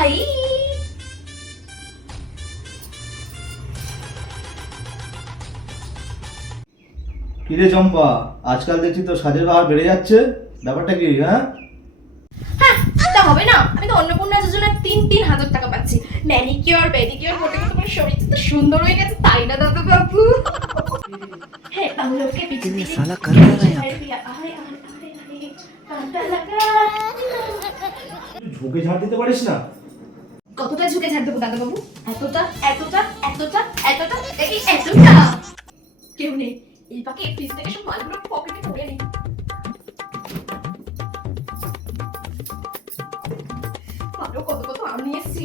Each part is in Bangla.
হাই। কিরে চম্পা, আজকাল দেখছি তো সাজের বাহার বেড়ে যাচ্ছে, ব্যাপারটা কি? হ্যাঁ, তা হবে না? আমি তো অন্নপূর্ণা যোজনার 3,000 টাকা পাচ্ছি। ম্যানিকিওর পেডিকিওর করতে করতে তোমার শরীর তো সুন্দর হয়ে গেছে, তাই না দাদা বাবু? হ্যাঁ, हम लोग के पीछे ये साला कर क्या रहा है यहाँ पे? ঝুঁকে ঝাড় দিতে পারিস না? কতটা ঝুঁকে ছাড় দেবো দাদা বাবু? এতটা এতটা এতটা এতটা এই এতটা কেউ নেই। এই পাকে ফ্রিজ থেকে সব মালগুলো পকেটে ভরে নেই। আরো কত কত আম নিয়ে এসছি।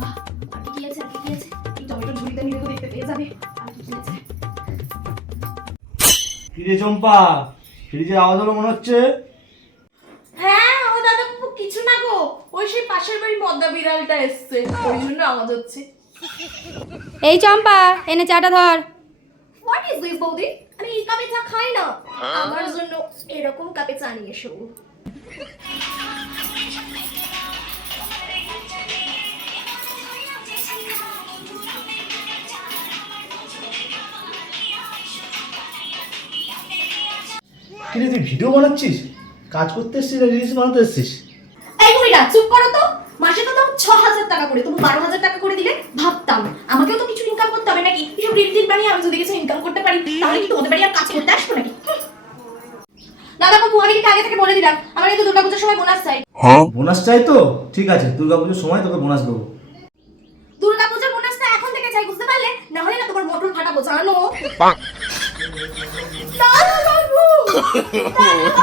বাহ, আর কি আছে আর কি আছে? এই টমেটো ঝুড়িতে নিয়ে তো দেখতে পেয়ে যাবে। আর কি আছে? কিরে চম্পা, ফ্রিজের আওয়াজ হলো মনে হচ্ছে। হ্যাঁ, ও দাদা বাবু কিছু না গো, ওই সেই পাশের বাড়ির মদ্দা বিড়ালটা এসছে, ওই জন্য আওয়াজ হচ্ছে। এই চম্পা, এনে চাটা ধর। হোয়াট ইজ দিস বৌদি? আমি এই কাপে চা খাই না, আমার জন্য এরকম কাপে চা নিয়ে এসো। কিরে তুই ভিডিও বানাচ্ছিস, কাজ করতে এসছিস না রিলস বানাতে এসছিস? এই বুড়িটা চুপ করো তো। মাসে তো দাম 6,000 টাকা করে, তুমি 12,000 টাকা করে দিলে ভাবতাম আমাকেও তো কিছু ইনকাম করতে হবে নাকি? এসব রিল টিল বানিয়ে আমি যদি কিছু ইনকাম করতে পারি তাহলে কি তোমাদের বাড়ি আর কাজ করতে আসবো নাকি? দাদা বাবু, আমি কিন্তু আগে থেকে বলে দিলাম আমার কিন্তু দুর্গাপূজার সময় বোনাস চাই। বোনাস চাই তো? ঠিক আছে, দুর্গাপুজোর সময় তোকে বোনাস দেবো। দুর্গাপূজার বোনাসটা এখন থেকে চাই, বুঝতে পারলে? না হলে না তোমার মোটর ফাটাবো, জানো? দাদা বাবু!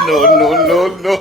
No, no, no, no.